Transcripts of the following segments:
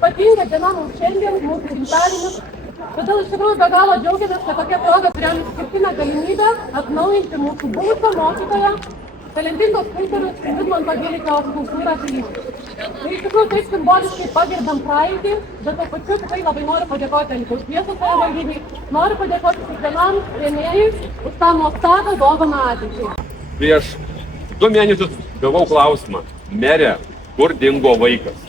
Ypatinga diena mums šiandien, mūsų gimtadienis. Todėl iš tikrųjų be galo džiaugiamės, kad tokia proga turėjome išskirtinę galimybę atnaujinti mūsų buvusią mokytoją, talentingos skulptorius Vidmanto Gilikio skulptūrą Pilyje. Tai iš tikrųjų taip simboliškai pagerbėm praeitį, bet tuo pačiu tikrai labai noriu padėkoti Alytaus miesto savivaldybei, noriu padėkoti kiekvienam rėmėjui už tą nuostabią dovaną ateičiai. Prieš 2 mėnesius gavau klausimą, merė, kur dingo vaikas?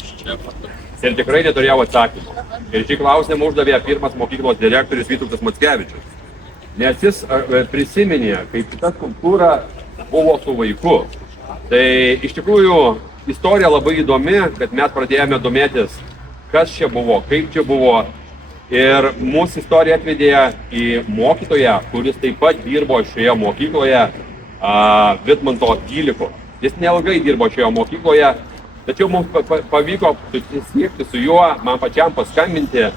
Ir tikrai neturėjau atsakymą. Ir šį klausimą uždavė pirmas mokyklos direktorius Vytautas Mackevičius. Nes jis prisiminė, kaip šita skulptūra buvo su vaiku. Tai iš tikrųjų istorija labai įdomi, kad mes pradėjome domėtis, kas čia buvo, kaip čia buvo. Ir mūsų istorija atvedė į mokytoją, kuris taip pat dirbo šioje mokykloje, Vidmanto Giliko. Jis neilgai dirbo šioje mokykloje, tačiau mums pavyko susisiekti su juo, man pačiam paskambinti,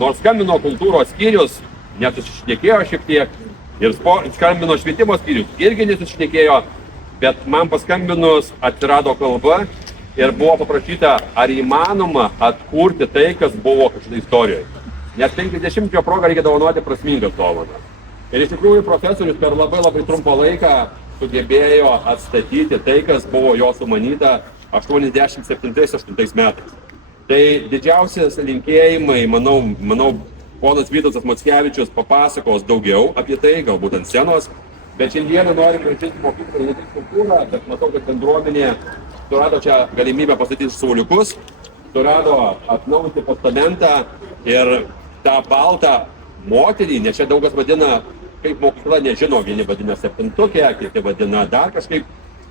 nors skambino kultūros skyrius, nesusišnekėjo šiek tiek, ir skambino švietimo skyrius, irgi nesusišnekėjo, bet man paskambinus atsirado kalba ir buvo paprašyta, ar įmanoma atkurti tai, kas buvo šitą istorijoje. Nes 50-ojo progą reikia dovanoti prasmingą dovaną. Ir iš tikrųjų profesorius per labai trumpą laiką sugebėjo atstatyti tai, kas buvo jo sumanyta 87-8 metais. Tai didžiausias linkėjimai, manau, ponas Vytautas Mackevičius papasakos daugiau apie tai, galbūt ant scenos, bet šiandieną noriu grąžinti mokyklą ne tik kultūrą, bet matau, kad bendruomenė surado čia galimybę pastatyti suoliukus, surado atnaujinti postamentą ir tą baltą moterį, nes čia daug kas vadina, kaip mokykla nežino, vieni vadina septintukė, kiti vadina dar kažkaip,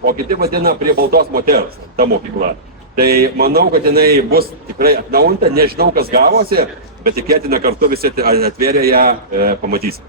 o kiti vadina prie baltos moters, ta mokykla. Tai manau, kad jinai bus tikrai atnaujinta, nežinau kas gavosi, bet tikėtina kartu visi atvėrę ją pamatysim.